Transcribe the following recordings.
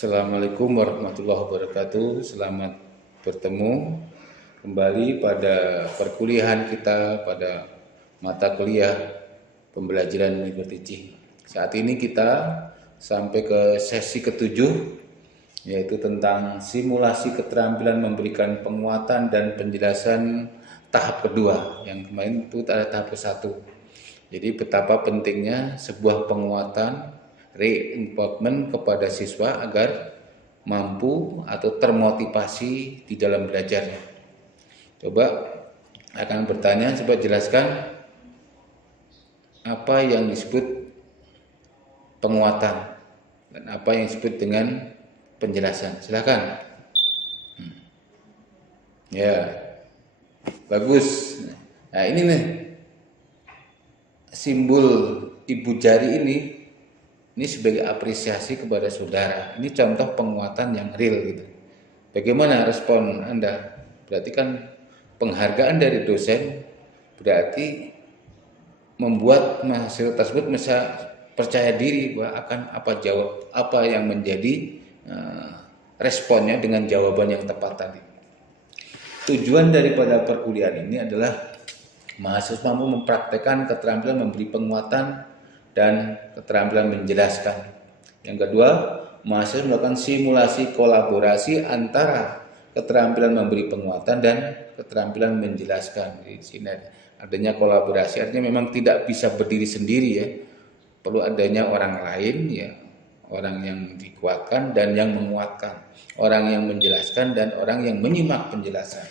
Assalamualaikum warahmatullahi wabarakatuh. Selamat bertemu kembali pada perkuliahan kita pada mata kuliah pembelajaran mengikuti. Saat ini kita sampai ke sesi ketujuh, yaitu tentang simulasi keterampilan memberikan penguatan dan penjelasan tahap kedua. Yang kemarin itu ada tahap ke-1. Jadi betapa pentingnya sebuah penguatan reinforcement kepada siswa agar mampu atau termotivasi di dalam belajarnya. Coba akan bertanya, coba jelaskan apa yang disebut penguatan dan apa yang disebut dengan penjelasan. Silakan. Ya, bagus. Nah, ini nih simbol ibu jari ini sebagai apresiasi kepada saudara. Ini contoh penguatan yang real gitu. Bagaimana respon Anda? Berarti kan penghargaan dari dosen berarti membuat mahasiswa tersebut bisa percaya diri bahwa akan apa yang menjadi responnya dengan jawaban yang tepat tadi. Tujuan daripada perkuliahan ini adalah mahasiswa mampu mempraktekkan keterampilan memberi penguatan dan keterampilan menjelaskan. Yang kedua, mahasiswa melakukan simulasi kolaborasi antara keterampilan memberi penguatan dan keterampilan menjelaskan. Di sini adanya kolaborasi, artinya memang tidak bisa berdiri sendiri ya. Perlu adanya orang lain ya, orang yang dikuatkan dan yang menguatkan, orang yang menjelaskan dan orang yang menyimak penjelasan.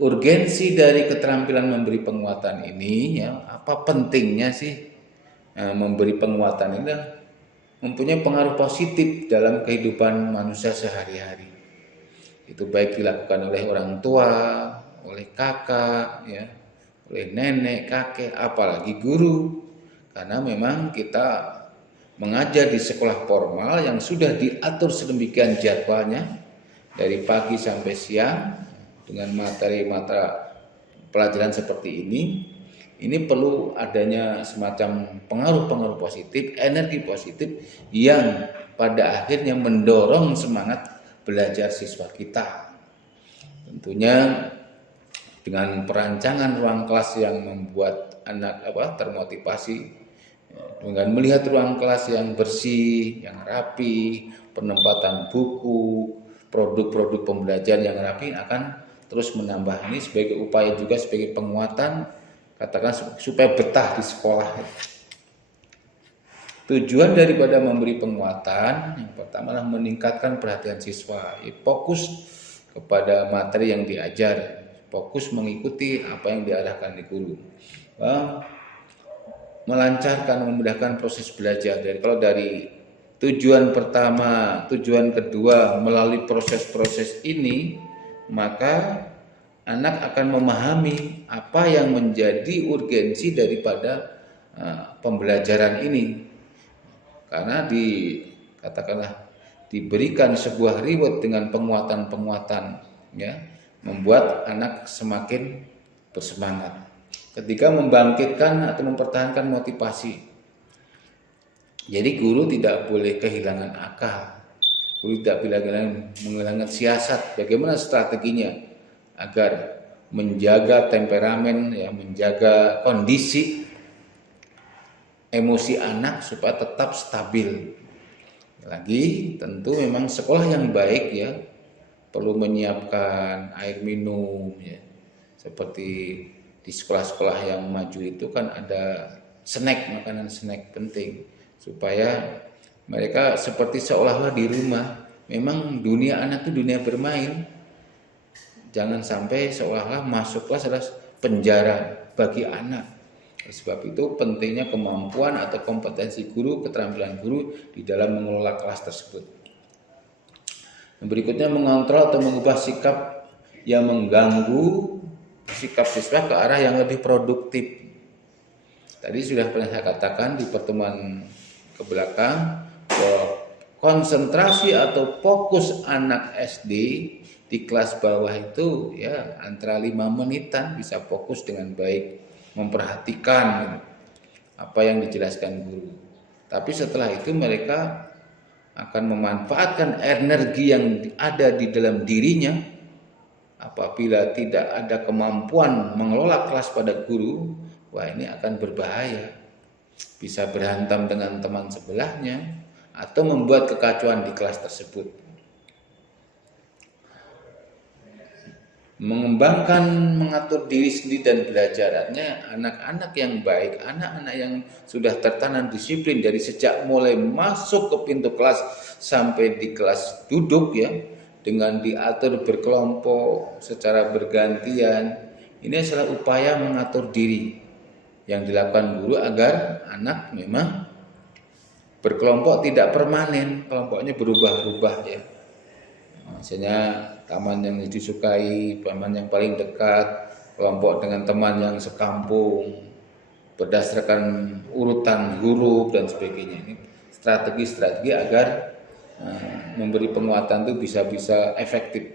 Urgensi dari keterampilan memberi penguatan ini ya, apa pentingnya sih memberi penguatan ini? Mempunyai pengaruh positif dalam kehidupan manusia sehari-hari. Itu baik dilakukan oleh orang tua, oleh kakak, ya, oleh nenek, kakek, apalagi guru. Karena memang kita mengajar di sekolah formal yang sudah diatur sedemikian jadwalnya dari pagi sampai siang, dengan materi-materi pelajaran seperti ini perlu adanya semacam pengaruh-pengaruh positif, energi positif yang pada akhirnya mendorong semangat belajar siswa kita. Tentunya dengan perancangan ruang kelas yang membuat anak termotivasi, dengan melihat ruang kelas yang bersih, yang rapi, penempatan buku, produk-produk pembelajaran yang rapi akan terus menambah. Ini sebagai upaya juga sebagai penguatan, katakan supaya betah di sekolah. Tujuan daripada memberi penguatan yang pertama adalah meningkatkan perhatian siswa, fokus kepada materi yang diajar, fokus mengikuti apa yang diarahkan di guru, melancarkan, memudahkan proses belajar. Kalau dari tujuan pertama, tujuan kedua melalui proses-proses ini, maka anak akan memahami apa yang menjadi urgensi daripada pembelajaran ini. Karena diberikan sebuah reward dengan penguatan-penguatan ya, membuat anak semakin bersemangat. Ketika membangkitkan atau mempertahankan motivasi. Jadi guru tidak boleh kehilangan akal. Guru tidak menghilangkan siasat, bagaimana strateginya agar menjaga temperamen, ya, menjaga kondisi emosi anak supaya tetap stabil. Lagi tentu memang sekolah yang baik ya perlu menyiapkan air minum ya. Seperti di sekolah-sekolah yang maju itu kan ada makanan snack penting supaya mereka seperti seolah-olah di rumah. Memang dunia anak itu dunia bermain. Jangan sampai seolah-olah masuk kelas adalah penjara bagi anak. Sebab itu pentingnya kemampuan atau kompetensi guru, keterampilan guru di dalam mengelola kelas tersebut. Berikutnya mengontrol atau mengubah sikap yang mengganggu sikap siswa ke arah yang lebih produktif. Tadi sudah pernah saya katakan di pertemuan ke belakang bahwa konsentrasi atau fokus anak SD di kelas bawah itu ya antara 5 menitan bisa fokus dengan baik, memperhatikan apa yang dijelaskan guru. Tapi setelah itu mereka akan memanfaatkan energi yang ada di dalam dirinya. Apabila tidak ada kemampuan mengelola kelas pada guru, wah ini akan berbahaya. Bisa berhantam dengan teman sebelahnya atau membuat kekacauan di kelas tersebut. Mengembangkan, mengatur diri sendiri dan belajarannya, anak-anak yang baik, anak-anak yang sudah tertanam disiplin dari sejak mulai masuk ke pintu kelas sampai di kelas duduk ya, dengan diatur berkelompok secara bergantian. Ini adalah upaya mengatur diri yang dilakukan guru agar anak memang berkelompok tidak permanen, kelompoknya berubah-ubah ya. Misalnya taman yang disukai, teman yang paling dekat, kelompok dengan teman yang sekampung, berdasarkan urutan huruf dan sebagainya. Ini strategi-strategi agar memberi penguatan itu bisa efektif.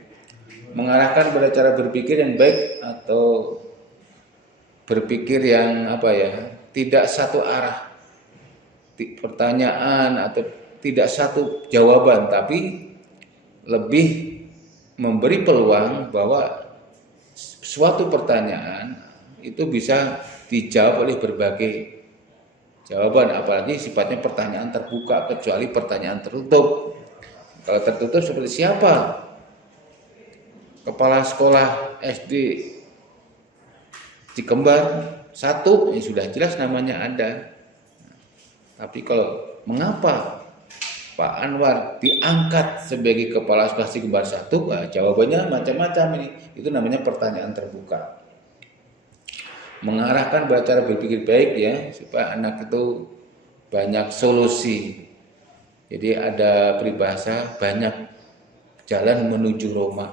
Mengarahkan pada cara berpikir yang baik atau berpikir yang tidak satu arah, pertanyaan atau tidak satu jawaban, tapi lebih memberi peluang bahwa suatu pertanyaan itu bisa dijawab oleh berbagai jawaban, apalagi sifatnya pertanyaan terbuka, kecuali pertanyaan tertutup. Kalau tertutup seperti siapa kepala sekolah SD Cikembar 1, ya sudah jelas namanya ada. Tapi kalau mengapa Pak Anwar diangkat sebagai kepala sekolah Cikembar 1, nah, jawabannya macam-macam ini. Itu namanya pertanyaan terbuka. Mengarahkan cara berpikir baik ya, supaya anak itu banyak solusi. Jadi ada peribahasa banyak jalan menuju Roma.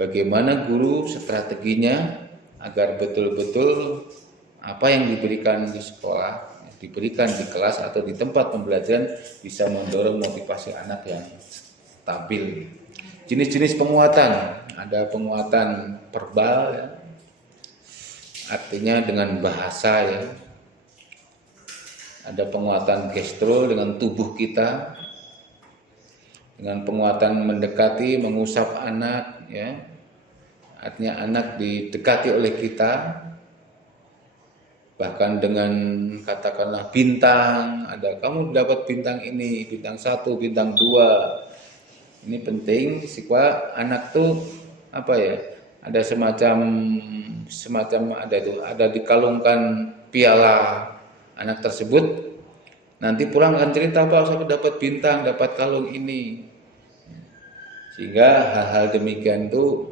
Bagaimana guru strateginya agar betul-betul apa yang diberikan di sekolah, diberikan di kelas atau di tempat pembelajaran bisa mendorong motivasi anak yang stabil. Jenis-jenis penguatan, ada penguatan verbal ya, artinya dengan bahasa ya. Ada penguatan gestro dengan tubuh kita, dengan penguatan mendekati, mengusap anak ya. Artinya anak didekati oleh kita, bahkan dengan katakanlah bintang, ada kamu dapat bintang ini, bintang 1, bintang 2. Ini penting supaya anak tuh ada semacam ada dikalungkan piala anak tersebut. Nanti pulang akan cerita, Pak, saya dapat bintang, dapat kalung ini. Sehingga hal-hal demikian itu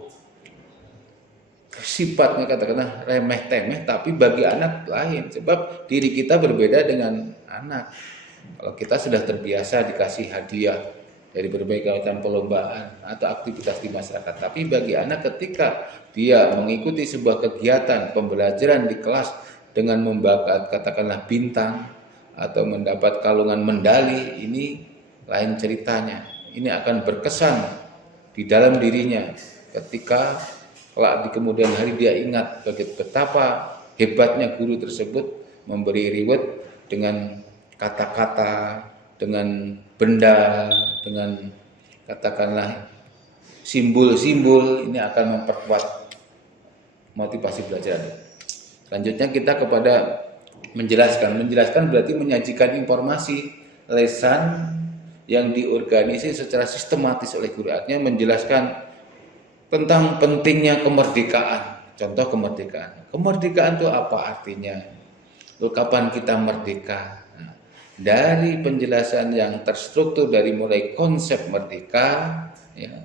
sifatnya katakanlah remeh-temeh, tapi bagi anak lain, sebab diri kita berbeda dengan anak. Kalau kita sudah terbiasa dikasih hadiah dari berbagai macam perlombaan atau aktivitas di masyarakat, tapi bagi anak ketika dia mengikuti sebuah kegiatan pembelajaran di kelas dengan membawa katakanlah bintang atau mendapat kalungan medali, ini lain ceritanya. Ini akan berkesan di dalam dirinya ketika kelak di kemudian hari dia ingat betapa hebatnya guru tersebut memberi reward dengan kata-kata, dengan benda, dengan katakanlah simbol-simbol. Ini akan memperkuat motivasi belajar. Selanjutnya kita kepada menjelaskan berarti menyajikan informasi lesan yang diorganisir secara sistematis oleh guru. Artinya menjelaskan tentang pentingnya kemerdekaan. Contoh kemerdekaan. Kemerdekaan itu apa artinya? Lalu kapan kita merdeka? Nah, dari penjelasan yang terstruktur dari mulai konsep merdeka, ya,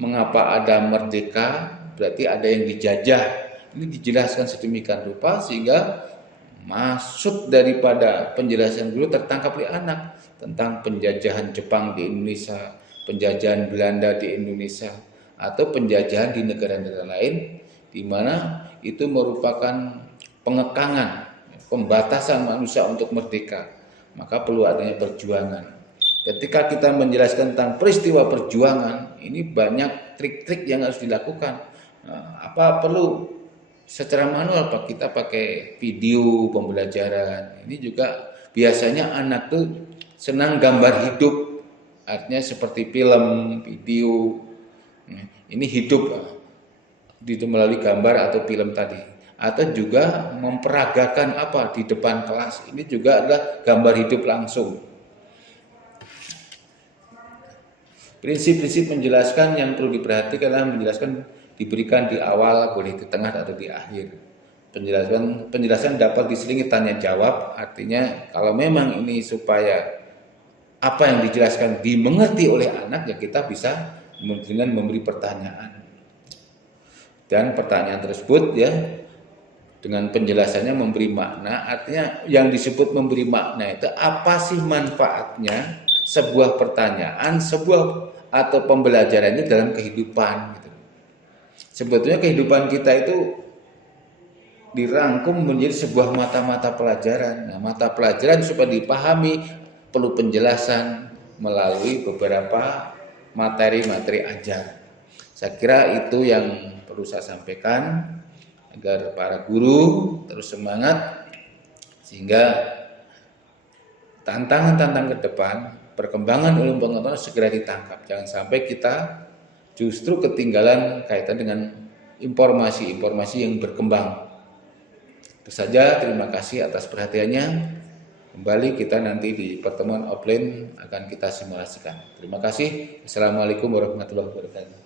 mengapa ada merdeka? Berarti ada yang dijajah. Ini dijelaskan sedemikian rupa sehingga masuk daripada penjelasan guru tertangkap oleh anak tentang penjajahan Jepang di Indonesia, penjajahan Belanda di Indonesia, atau penjajahan di negara-negara lain, di mana itu merupakan pengekangan, pembatasan manusia untuk merdeka. Maka perlu adanya perjuangan. Ketika kita menjelaskan tentang peristiwa perjuangan, ini banyak trik-trik yang harus dilakukan. Nah, apa perlu secara manual Pak, kita pakai video pembelajaran. Ini juga biasanya anak tuh senang gambar hidup, artinya seperti film, video. Ini hidup itu melalui gambar atau film tadi, atau juga memperagakan apa di depan kelas, ini juga adalah gambar hidup langsung. Prinsip-prinsip menjelaskan yang perlu diperhatikan adalah menjelaskan diberikan di awal, boleh di tengah atau di akhir. Penjelasan dapat diselingi tanya jawab, artinya kalau memang ini supaya apa yang dijelaskan dimengerti oleh anak, ya kita bisa dengan memberi pertanyaan. Dan pertanyaan tersebut ya dengan penjelasannya memberi makna, artinya yang disebut memberi makna itu apa sih manfaatnya sebuah pertanyaan, sebuah atau pembelajaran ini dalam kehidupan gitu. Sebetulnya kehidupan kita itu dirangkum menjadi sebuah mata-mata pelajaran. Nah, mata pelajaran supaya dipahami perlu penjelasan melalui beberapa materi-materi ajar. Saya kira itu yang perlu saya sampaikan agar para guru terus semangat sehingga tantangan-tantangan ke depan perkembangan ilmu pengetahuan segera ditangkap. Jangan sampai kita justru ketinggalan kaitan dengan informasi-informasi yang berkembang. Itu saja, terima kasih atas perhatiannya. Kembali kita nanti di pertemuan offline akan kita simulasikan. Terima kasih. Assalamualaikum warahmatullahi wabarakatuh.